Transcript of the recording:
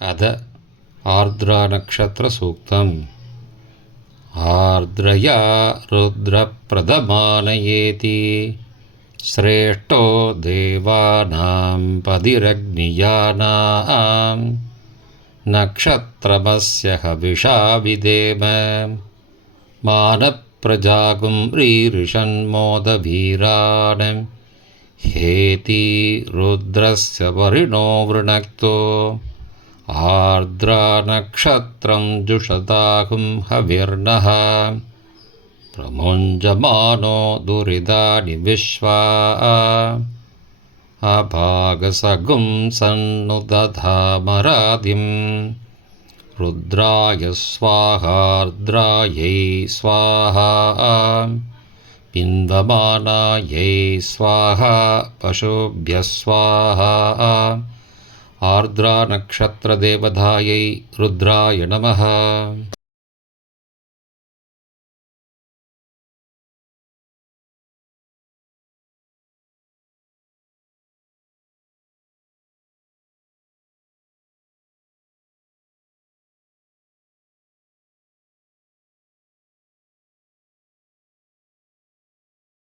अध आर्द्रानक्षत्रसूक्तम्। आर्द्रया रुद्रप्रदमानयेति श्रेष्ठो देवानां पदिरग्नियानां नक्षत्रमस्य हविषा विदेम मानप्रजागुं रीरिषन्मोदवीरान् हेति रुद्रस्य वरिणो वृणक्तो आर्द्रानक्षत्रं जुषताहुं हविर्नः प्रमुञ्जमानो दुरिदानि विश्वा अभागसगुं सन्नुदधामरादिं रुद्राय स्वाहार्द्रायै स्वाहा पिन्वमानायै स्वाहा पशुभ्यः स्वाहा आर्द्रानक्षत्रदेवतायै रुद्राय नमः।